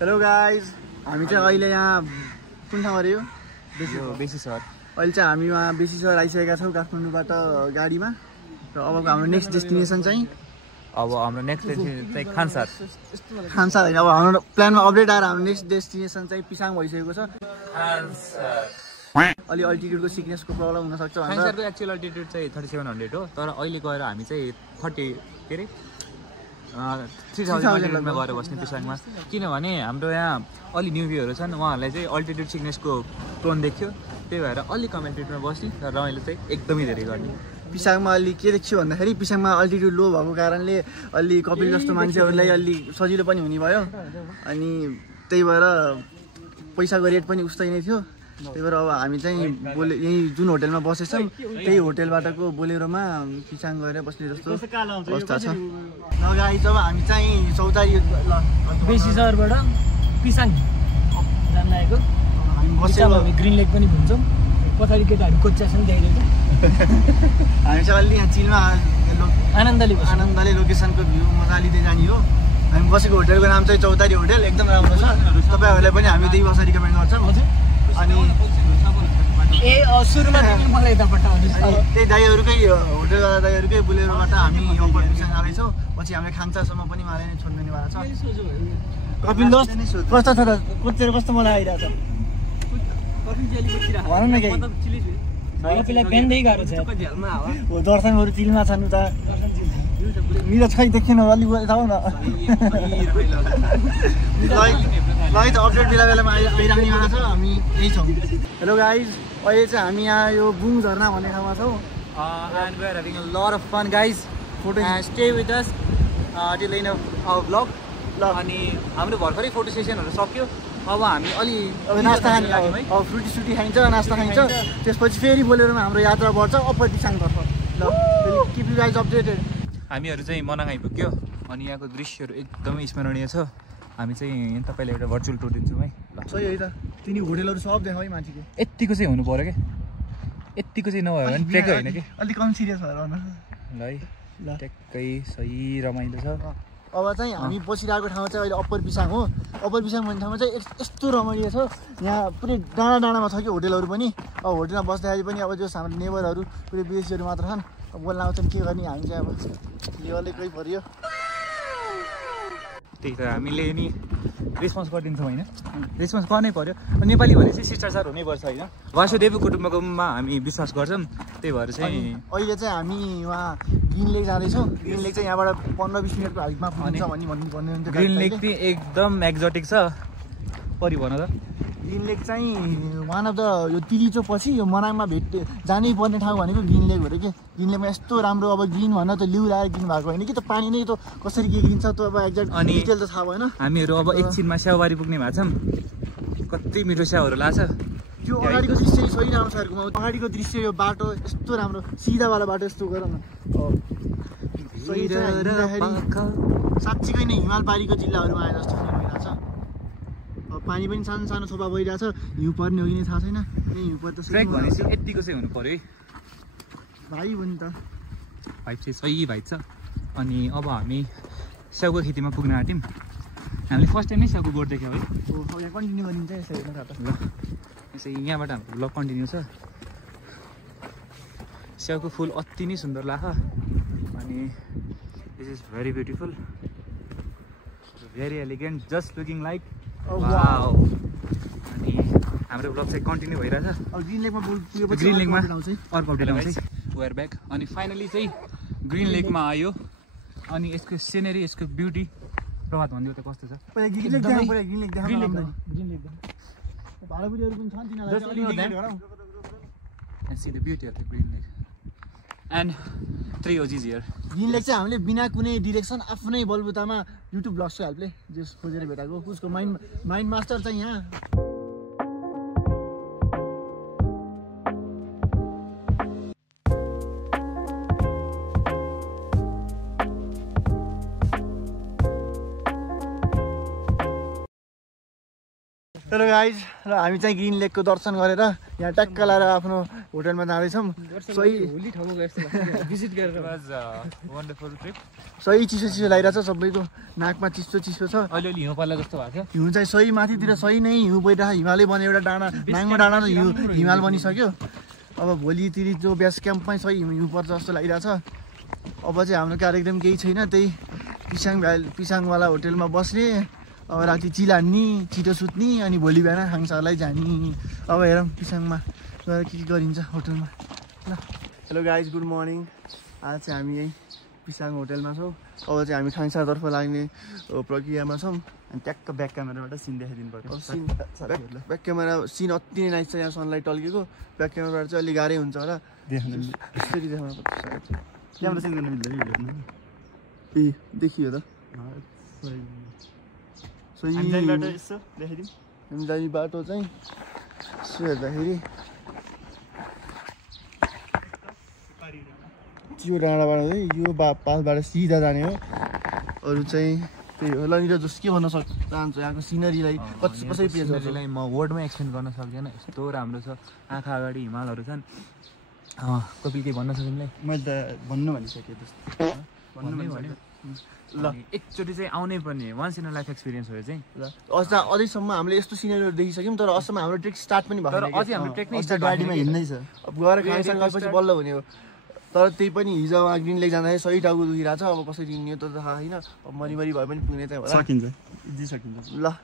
Hello guys, हामी चाहिँ अहिले यहाँ कुन ठाउँ अरे यो बेसी सहर। अहिले चाहिँ हामी वहाँ बेसी सहर आइसकेका छौँ काठमाडौँबाट गाडीमा। र अब हाम्रो नेक्स्ट डेस्टिनेसन चाहिँ खानसार होइन। अब हाम्रो प्लानमा अपडेट आएर हाम्रो नेक्स्ट डेस्टिनेसन चाहिँ पिसाङ भइसकेको छ। अलि अल्टिट्युडको सिकनेसको प्रब्लम हुनसक्छ। खानसारको एक्चुअल अल्टिट्युड चाहिँ 3700 हो, तर अहिले गएर हामी चाहिँ 3000 मा गएर बस्ने पिसाङमा। किनभने हाम्रो यहाँ अलि न्युबीहरू छन्, उहाँहरूलाई चाहिँ अल्टिट्युड सिकनेसको प्रोन देखियो, त्यही भएर अलि कम एल्टिट्युडमा बस्ने र रमाइलो चाहिँ एकदमै धेरै गर्ने। पिसाङमा अलि के देख्छु भन्दाखेरि पिसाङमा अल्टिट्युड लो भएको कारणले अलि कपिल जस्तो मान्छेहरूलाई अलि सजिलो पनि हुने भयो। अनि त्यही भएर पैसाको रेट पनि उस्तै नै थियो। त्यही भएर अब हामी चाहिँ यहीँ जुन होटेलमा बसेछौँ त्यही होटेलबाटको बोलेरोमा पिसाङ गएर बस्ने जस्तो अवस्था छ। नगाई जब हामी चाहिँ चौतारी बेसी सहरबाट पिसाङ जान लागेको, हामी ग्रिन लेक पनि घुम्छौँ। पछाडि केटाहरू कोच्यासँग देखेको हामी चाहिँ अलि यहाँ चिलमा आनन्दले लोकेसनको भ्यू मजा लिँदै जाने हो। हामी बसेको होटेलको नाम चाहिँ चौतारी होटेल, एकदम राम्रो छ। तपाईँहरूलाई पनि हामी त्यही बसेर रिकमेन्ड गर्छौँ। अनि सुरुमा मलाई त्यही दाइहरूकै होटेलवाला दाइहरूकै बोलेरोबाट हामी अप्पर पिसाङ जाँदैछौँ। पछि हामीले खानसारसम्म पनि उहाँले नै छोडिदिनेवाला छ। कपिल दोस्त कस्तो छ त? कस्तो मलाई आइरहेको छ भन न केही। बिहानदेखि गाह्रो छ। दर्शनहरू चिलमा छन् उता मेरो छै देखेन, अलि जाऊ न। त अपडेट बेला बेलामा आइराख्नेवाला छ। हामी यही छौँ। हेलो गाइज, अहिले चाहिँ हामी यहाँ यो बुङ झरना भन्ने ठाउँमा छौँ। And we are having a lot of fun, guys. Stay with us till end of our vlog. अनि हाम्रो भर्खरै फोटो सेसनहरू सक्यो। अब हामी अलि नास्ता खाने अब फ्रुटी सुटी खाइन्छ, नास्ता खाइन्छ। त्यसपछि फेरि बोलेरोमा हाम्रो यात्रा बढ्छ अप्पर पिसाङतर्फ। ल किप यु गाइज अपडेटेड। हामीहरू चाहिँ मनाङ आइपुग्यो अनि यहाँको दृश्यहरू एकदमै स्मरणीय छ। हामी चाहिँ तपाईँलाई एउटा भर्चुअल टुर दिन्छौँ है। ल सही है त, तिनी होटेलहरू सब देखाऊ है मान्छेको। यत्तिको चाहिँ हुनु पऱ्यो क्या, यत्तिको चाहिँ नभयो भने ट्रेकै होइन कि। अलिक कम सिरियस भएर ल है। ल ट्याक्कै सही रमाइलो छ। अब चाहिँ हामी बसिरहेको ठाउँ चाहिँ अहिले अप्पर पिसाङ हो। अप्पर पिसाङ भन्ने ठाउँमा चाहिँ यस्तो रमणीय छ। यहाँ पुरै डाँडा डाँडामा छ कि होटेलहरू पनि। अब होटेलमा बस्दाखेरि पनि अब जस हाम्रो नेबरहरू पुरै विदेशीहरू मात्र छन्। बोल्न आउँछन्, के गर्ने, हामी चाहिँ अब लेभलै कोही पऱ्यो। त्यही त हामीले नि रेस्पोन्स गरिदिन्छौँ होइन, रेस्पोन्स गर्नै पऱ्यो। नेपाली भनेपछि शिष्टाचार हुनैपर्छ होइन। वासुदेव कुटुम्बकममा हामी विश्वास गर्छौँ। त्यही भएर चाहिँ अहिले चाहिँ हामी उहाँ ग्रिन लेक जाँदैछौँ। ग्रिन लेक चाहिँ यहाँबाट 15-20 मिनटको हाइटमा पुग्छ भन्नुहुन्थ्यो। ग्रिन लेक चाहिँ एकदम एक्जोटिक छ। परि भन त। ग्रिन लेक चाहिँ वान अफ द यो तिलिचोक पछि यो मनाङमा जानै पर्ने ठाउँ भनेको ग्रिन लेक हो अरे के। ग्रिन लेकमा यस्तो राम्रो, अब ग्रिन भन्न त लिउ लगाएर ग्रिन भएको होइन कि, त पानी नै त कसरी के ग्रिन छ त अब एक्ज्याक्ट डिटेल त थाहा भएन। हामीहरू अब एकछिनमा स्याउबारी पुग्ने भएको छौँ। कति मिठो स्याउहरू लाग्छ। त्यो अगाडिको दृश्य सही राम्रो छ। अगाडिको दृश्य यो बाटो यस्तो राम्रो, सिधावाला बाटो यस्तो गर न। साँच्चीकै नै हिमाल पारीको जिल्लाहरूमा आए जस्तो भइरहेछ। पानी पनि सानो सानो थोपा भइरहेछ। हिउँ पर्ने हो कि नै थाहा छैन। हिउँ पर्छ ट्रेक भनेपछि यत्तिको चाहिँ हुनु पऱ्यो है भाइ हो नि त। भाइब चाहिँ सही भाइब छ। अनि अब हामी स्याउको खेतीमा पुग्न आँट्यौँ। हामीले फर्स्ट टाइमै स्याउको बोट देख्यौँ है। यहाँ कन्टिन्यू गरिन्छ यसो हेर्नु थाहा। ल यसै यहाँबाट हाम्रो ब्लग कन्टिन्यू छ। स्याउको फुल अति नै सुन्दर लाग्छ। अनि this is very beautiful, very elegant, just looking like wow. अनि हाम्रो ब्लग चाहिँ कन्टिन्यू भइरहेछ। ग्रिन लेकमा ग्रिन लेकमा अर्को अपडेट आउँछ। We're back. अनि फाइनली चाहिँ ग्रिन लेकमा आयो। अनि यसको सिनेरी, यसको ब्युटी प्रभात भनिदियो त कस्तो छ। ग्रिन लेक भाडाबुडीहरू पनि छन् तिनीहरूलाई। And see the beauty of the green lake. And 3 OGs here. Green लेक चाहिँ हामीले बिना कुनै डिरेक्सन आफ्नै बलबुतामा युट्युब ब्लग्सको हेल्पले जे खोजेर भेटाएको। उसको माइन्ड मास्टर चाहिँ यहाँ। हेलो गाइज, र हामी चाहिँ ग्रिन लेकको दर्शन गरेर यहाँ ट्याक्क लाएर आफ्नो होटलमा जाँदैछौँ। सही चिसो लागिरहेछ, सबैको नाकमा चिसो छ। अलिअलि हिउँ पर्ला जस्तो भएको छ। हिउँ चाहिँ सही माथितिर सही नै हिउँ परिरहेको, हिमालय बने एउटा डाँडा नाङ्गो डाँडा त हिमाल बनिसक्यो। अब भोलितिर जो बेस क्याम्पमै सही हिउँ पर्छ जस्तो लागिरहेछ। अब चाहिँ हाम्रो कार्यक्रम केही छैन, त्यही पिसाङवाला होटेलमा बस्ने, अब राति चिल हान्ने, छिटो सुत्ने, अनि भोलि बिहान खाङसालाई जाने। अब हेरौँ पिसाङमा गएर के गरिन्छ होटलमा ल। Hello guys, good morning. आज चाहिँ हामी यही पिसाङ होटलमा छौँ। अब चाहिँ हामी खाङसातर्फ लाग्ने प्रक्रियामा छौँ। अनि ट्याक्क ब्याक क्यामेराबाट सिन देखाइदिनु पर्यो। ब्याक क्यामेरा सिन अति नै नाइस छ, यहाँ सनलाइट टल्केको। ब्याक क्यामेराबाट चाहिँ अलिक गाह्रै हुन्छ होला, यसरी देखाउनु पर्छ। क्यामेरा सिन गर्न मिल्दैन ए देखियो त हामीलाई बाटो चाहिँ यसो हेर्दाखेरि यो डाँडाबाट है यो पासबाट सिधा जाने हो। अरू चाहिँ त्यही हो। ल जस के भन्न चाहन्छु यहाँको सिनरीलाई कसरी पेजलाई म वर्डमै एक्सप्लेन गर्न सक्दैन, यस्तो राम्रो छ। आँखा अगाडि हिमालहरू छन्। कपिल के भन्न सकिँलाई? मैले त भन्नु भनिसकेँ त्यस्तो भन्नु। ल एकचोटि चाहिँ आउनै पर्ने, once in a life experience हो चाहिँ। ल अझैसम्म हामीले यस्तो सिनेरीहरू देखिसक्यौँ, तर अझसम्म हाम्रो ट्रेक स्टार्ट पनि भएको छैन। अझै हाम्रो ट्रेक नै गाडीमा हिँड्दै छ। अब गएर खाइसकेर गएपछि बल्ल हुने हो। तर त्यही पनि हिजो ग्रिन लेक जाँदाखेरि सही टाउको दुखिरहेको छ। अब कसरी हिँड्ने त थाहा छैन। अब मरिमरि भए पनि पुग्ने चाहिँ होला, सकिन्छ इजी सकिन्छ। ल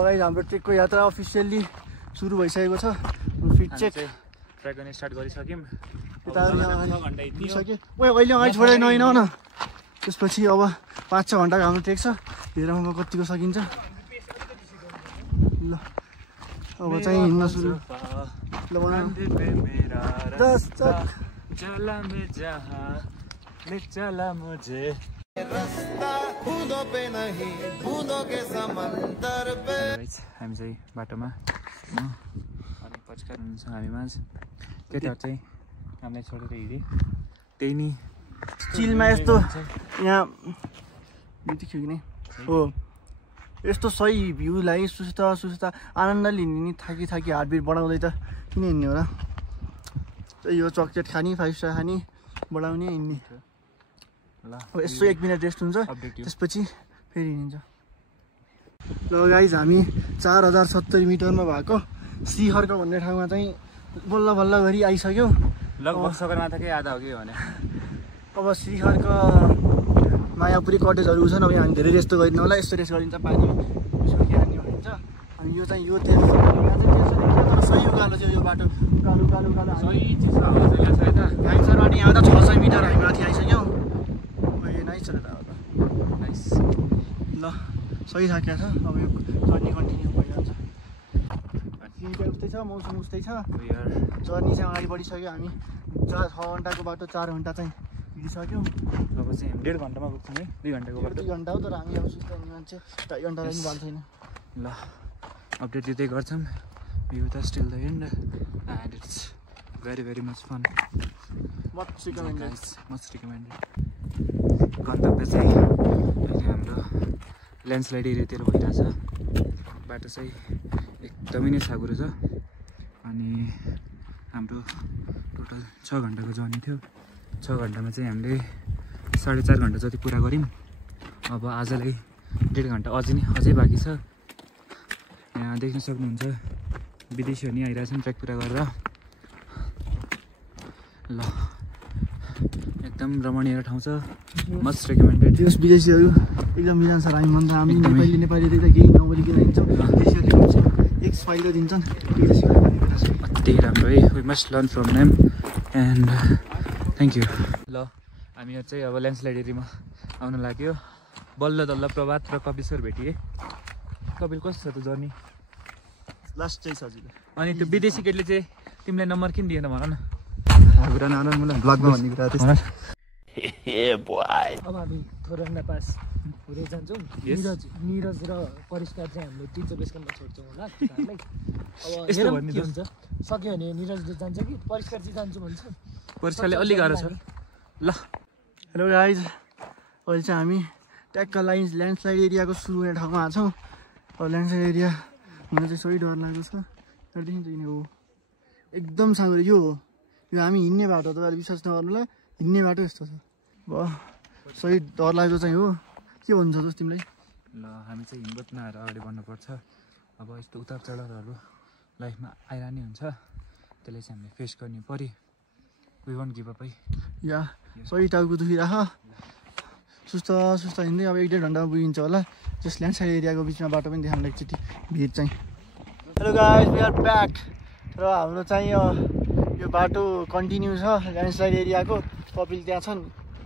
गाइस, हाम्रो ट्रेकको यात्रा अफिसियल्ली सुरु भइसकेको छ। फिट चेक ट्रेक गर्ने स्टार्ट गरिसक्यौँ। यता हिँडिसक्यो। अहिले अगाडि छोडेर नहिँडाउ न। त्यसपछि अब 5-6 घन्टाको हाम्रो ट्रेक छ। हेरौँ अब कतिको सकिन्छ। ल अब चाहिँ हिँड्न सुरु। ल हामी चाहिँ बाटोमा अनि पछिकार हुनुहुन्छ हामी माझ। केटाहरू चाहिँ हामीलाई छोडेर हिँड्यो। त्यही नि चिलमा यस्तो यहाँ देखियो कि नै हो, यस्तो सही भ्यूलाई सुस्ता आनन्द लिने नि थाकी हार्टबिट बढाउँदै त किन हिँड्ने हो र? यो चकलेट खाने, 5 स्टार खाने, बढाउने, हिँड्ने। ल अब यसो 1 मिनट रेस्ट हुन्छ, त्यसपछि फेरि हिँडिन्छ। ल गाइज, हामी 4070 मिटरमा भएको श्रीहर्क भन्ने ठाउँमा चाहिँ बल्ल गरी आइसक्यौँ। लगभग सगरमाथाकै आधा हो कि भने। अब श्रीहर्क मायापुरी कटेजहरू छन्। अब यहाँ हामी धेरै रेस्ट गरिदिनु होला। यस्तो रेस्ट गरिन्छ, पानी खाने भनिन्छ। अनि यो चाहिँ यो तेल तर सही उकालो चाहिँ यो बाटो उकालो सही चिज छ यता। घाइसरबाट यहाँ त 600 मिटर हामी माथि आइसक्यौँ। नाइस छ नाइस। ल सही थाकेको छ। अब यो जर्नी कन्टिन्यू भइरहन्छ। उस्तै छ, मौसम उस्तै छ। जर्नी चाहिँ अगाडि बढिसक्यो। हामी 6 घन्टाको बाटो 4 घन्टा चाहिँ हिँडिसक्यौँ। अब चाहिँ 1.5 घन्टामा पुग्छौँ है। 2 घन्टाको बाटो 2 घन्टा हो, तर हामी अब सुस्ताउने मान्छे 2.5 घन्टालाई पनि भएको छैन। ल अपडेट दिँदै गर्छौँ। व्यू त still the and and it's very much fun. Much recommended. गन्तव्य चाहिँ अहिले हाम्रो ल्यान्डस्लाइड एरियातिर भइरहेछ। बाटो चाहिँ एकदमै नै साँघुरो छ। अनि हाम्रो टोटल 6 घन्टाको जर्नी थियो। 6 घन्टामा चाहिँ हामीले 4.5 घन्टा जति पुरा गऱ्यौँ। अब आजलाई 1.5 घन्टा अझै बाँकी छ। यहाँ देख्न सक्नुहुन्छ विदेशीहरू नि आइरहेछन् ट्रेक पुरा गरेर। ल एकदम रमणीय ठाउँ छ, मस्ट रेकमेन्डेड। त्यस विदेशीहरू एकदम मिलान्छ हामी भन्दा। हामी नेपाली त केही नबोलिकन हिँड्छौँ। विदेशीहरूले एक्स फाइदा दिन्छन्। अति राम्रो है। We must learn from them and thank you. ल हामी चाहिँ अब ल्यान्डस्लाइड एरियामा आउन लाग्यो। बल्ल प्रभात र कपिश्वर भेटिए। कपिल कस्तो छ त जर्नी? लास्ट चाहिँ सजिलो। अनि त्यो विदेशी केटीले चाहिँ तिमीलाई नम्बर किन दिएन भन न? कुरा नआउनु मलाई ब्लगमा भन्ने कुरा त्यस्तो। अब हामी थोरन्डा पास हुँदै जान्छौँ। निरज र परिष्कार चाहिँ हामीले तिजो बेस क्याम्पमा छोड्छौँ होला तिनीहरूलाई। अब हेरौँ के हुन्छ, सक्यो भने निरजले जान्छ कि परिष्कार चाहिँ जान्छु भन्छ। परिष्कारले अलि गाह्रो छ ल। हेलो गाइज, अहिले चाहिँ हामी ट्याक्क ल्यान्डस्लाइड एरियाको सुरु हुने ठाउँमा आएको छौँ। अब ल्यान्डस्लाइड एरिया हुन चाहिँ सही डर लागेको छ। तर देखिन्छ किन हो एकदम साँगुरो यो हो, यो हामी हिँड्ने बाटो, तपाईँहरूले विश्वास नगर्नुलाई हिँड्ने बाटो यस्तो छ। भयो सही डर लाग्दो चाहिँ हो। के भन्छ जस्तो तिमीलाई? ल हामी चाहिँ हिम्मत नहाएर अगाडि बढ्नुपर्छ। अब यस्तो उतार चढाउहरू लाइफमा आइरहने हुन्छ, त्यसलाई चाहिँ हामीले फेस गर्ने पऱ्यो। वी वन्ट गिभ अप है। या सही टाउको दुखिराख, सुस्त हिँड्दै अब 1-1.5 घन्टामा पुगिन्छ होला। जस ल्यान्डस्लाइड एरियाको बिचमा बाटो पनि देखाउनु एकचोटि भिड चाहिँ। Hello guys, we are back. र हाम्रो चाहिँ यो बाटो कन्टिन्यू छ ल्यान्डस्लाइड एरियाको। कपिल त्यहाँ छन्,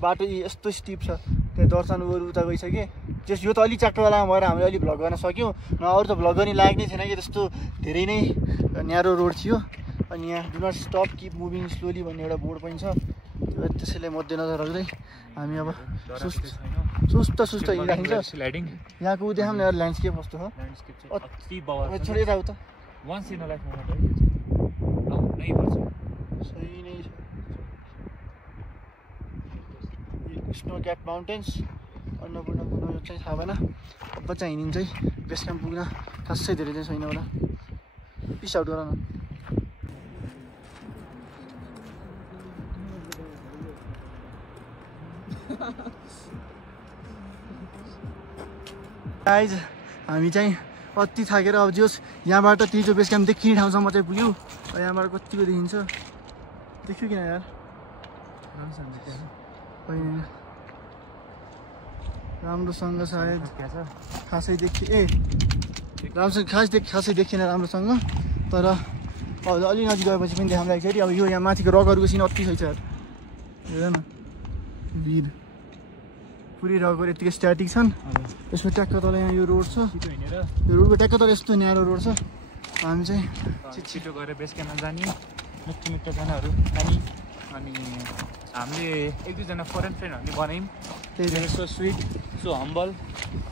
बाटो यस्तो स्टिप छ, त्यहाँ दर्शन गएर उता गइसकेँ। जस यो त अलिक चाक्टोवालामा भएर हामीले अलिक भ्लग गर्न सक्यौँ, न अरू त भ्लग गर्ने लाग्ने थिएन कि त्यस्तो धेरै नै न्यारो रोड थियो। अनि यहाँ do not stop keep moving slowly भन्ने एउटा बोर्ड पनि छ। त्यसैले मध्यनजर राख्दै हामी अब सुस्त हिँडिराखिन्छ। यहाँको उ देखाउँ न यार, ल्यान्डस्केप कस्तो छ। छोड यता उता once in a life moment है यो चाहिँ। सही नै छ। स्नो क्याप माउन्टेन्स अन्नपूर्ण पुग्न यो चाहिँ थाहा भएन। अब चाहिँ हिँडिन्छ है, बेस क्याम्प पुग्न खासै धेरै चाहिँ छैन होला। पिस आउट गर न। गाइज हामी चाहिँ कति थाकेर अब जोस् यहाँबाट तिजो बेस क्याम्प देखिने ठाउँसम्म चाहिँ पुग्यौँ। यहाँबाट कतिको देखिन्छ, देख्यो किन यार? होइन राम्रोसँग सायद खासै खासै देखिएन राम्रोसँग। तर अलि नजिक गएपछि पनि देखाउनु लाग्छ। अब यो यहाँ माथिको रकहरूको सिन अति सही छ यार, हेर न भिड पुरै रकहरू यत्तिकै स्ट्याटिक छन्। यसमा ट्याक्क तल यहाँ यो रोड छ, यो रोडको ट्याक्क तल यस्तो न्यारो रोड छ। हामी चाहिँ छिटो गएर बेस क्याम्पमा जाने, मिठो खानाहरू खाने। अनि हामीले 1-2 फरेन फ्रेन्डहरूले बनायौँ, त्यही सो स्विट सो हम्बल।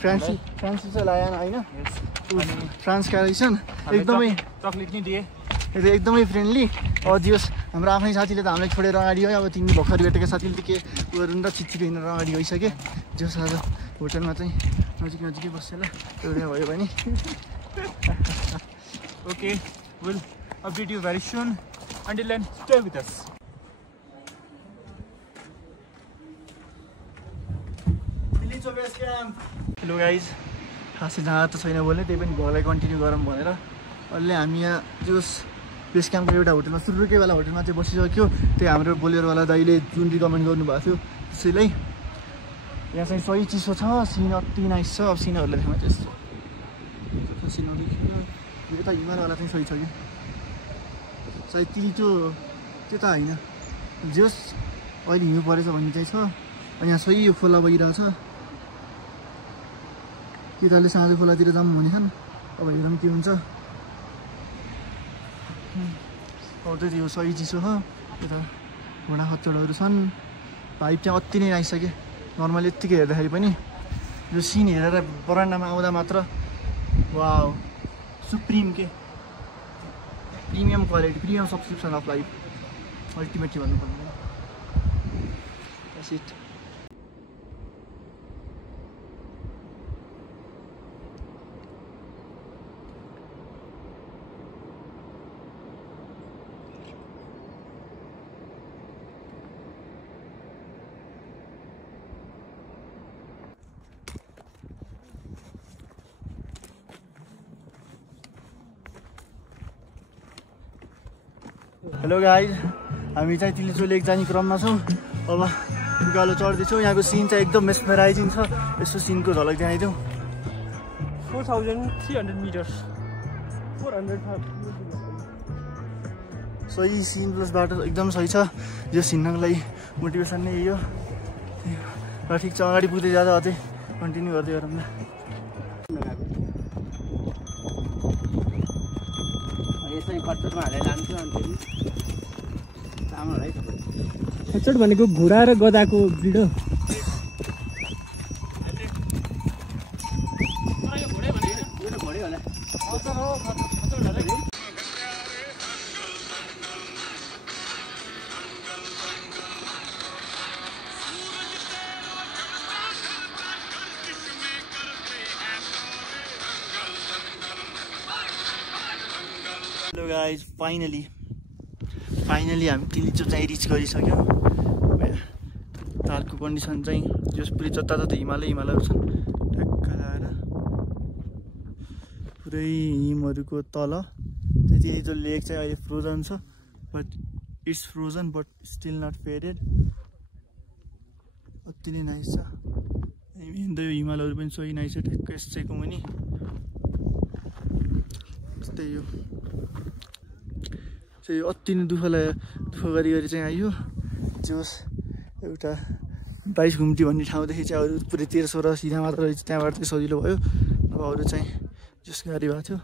फ्रान्सी चाहिँ लाएन होइन, अनि फ्रान्सका रहेछन्, एकदमै चक्लेट नि दिए, एकदमै फ्रेन्डली। दियोस् हाम्रो आफ्नै साथीले त हामीलाई छोडेर अगाडि गयो। अब तिमी भर्खर भेटेका साथीले के गरेर र छिटो हिँडेर अगाडि गइसके। जोस् आज होटलमा चाहिँ नजिकै बस्छ ल, एउटा भयो भने। Okay, will update you very soon. Until then, stay with us. Hello guys, खासै जहाँ त छैन बोल्ने, त्यही पनि घरलाई कन्टिन्यू गरौँ भनेर अहिले हामी यहाँ जोस् बेस क्याम्पको एउटा होटलमा सुरुकै वाला होटलमा चाहिँ बसिसक्यो। त्यही हाम्रो बोलेरोवाला दाइले जुन रिकमेन्ड गर्नुभएको थियो त्यसैलाई। यहाँ चाहिँ सही चिसो छ, सिन अति नाइस छ। अब सिनहरूलाई देखाउनु चाहिँ यस्तो सिनहरू देखियो। यता हिमालवाला चाहिँ सही छ कि सायद तिल्चो त्यता होइन, जोस् अहिले हिउँ परेछ भन्ने चाहिँ छ। अनि यहाँ सही यो खोला बगिरहेछ, केटाले साँझ खोलातिर जाऊँ भने छन्। अब हेरौँ के हुन्छ। अब त्यही यो सही चिसो छ, यता घोडा खच्चडहरू छन्। भाइब चाहिँ अति नै आइसक्यो। नर्मली यत्तिकै हेर्दाखेरि पनि यो सिन हेरेर बरान्डामा आउँदा मात्र वाउ सुप्रिम के premium quality, premium subscription of life, ultimately भन्नु पर्दैन। That's it. हेलो गाइज, हामी चाहिँ तिलिचो लेक जाने क्रममा छौँ। अब उकालो चढ्दैछौँ। यहाँको सिन चाहिँ एकदम मेस्मराइजिङ छ। यसो सिनको झलक देखाइदिउँ। 4300 मिटर्स, 400 सही सिन प्लस बाटो एकदम सही छ। यो हिँड्नको लागि मोटिभेसन नै यही हो। र ठिक छ, अगाडि पुग्दै जाँदा अझै कन्टिन्यू गर्दै गरौँ न। यसै कट्टरमा हालेर लान्छु अनि चामल है। खच्चड भनेको घोडा र गधाको ब्रिड हो। हेलो गाइज फाइनली हामी तिलीचो चाहिँ रिच गरिसक्यौँ। तालको कन्डिसन चाहिँ जस पुरै जताततै हिमालयहरू छन् ठ्याक्क आएर पुरै हिमहरूको तल त्यही जो लेक चाहिँ अहिले फ्रोजन छ but it's frozen but still not faded. अति नै नाइस छ। हिँड्दै यो हिमालयहरू पनि सोही नाइस छ ठ्याक्क यसैको मुनि त्यस्तै यो चाहिँ अति नै दुःख गरी चाहिँ आइयो। जोस् एउटा 22 घुम्टी भन्ने ठाउँदेखि चाहिँ अरू पुरै 13-16 सिधा मात्र रहेछ, त्यहाँबाट चाहिँ सजिलो भयो। अब अरू चाहिँ जस गाडी भएको थियो।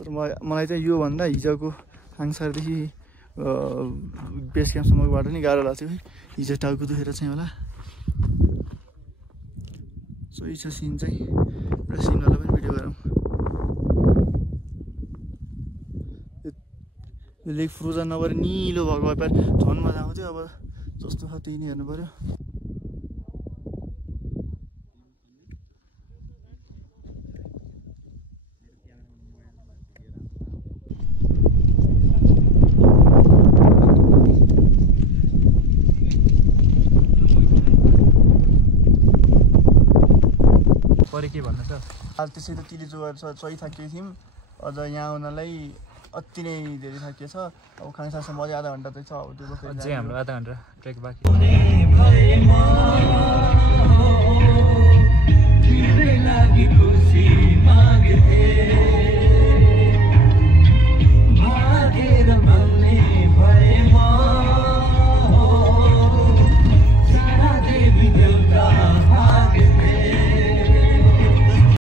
तर मलाई चाहिँ योभन्दा हिजोको हाङसारदेखि बेस क्याम्पसम्मको बाटो नै गाह्रो लाग्थ्यो। हिजो टाउको दुखेर चाहिँ होला। सही छ सिन चाहिँ, एउटा सिनवाला पनि भिडियो गरौँ। यो लेक फ्रोजन नभएर निलो भएको भए झन् मजा आउँथ्यो। अब जस्तो छ त्यही नै हेर्नु पऱ्यो। परे के भन्नु छ? त्यसै त तिलीचो सही थाकेको थियौँ। अझ यहाँ आउनलाई अति नै धेरै थाकिएको छ। अब खाङसारसम्म अझै आधा घन्टा चाहिँ छ। अब त्यो अझै हाम्रो आधा घन्टा ट्रेक बाँकी। खुसी मांगते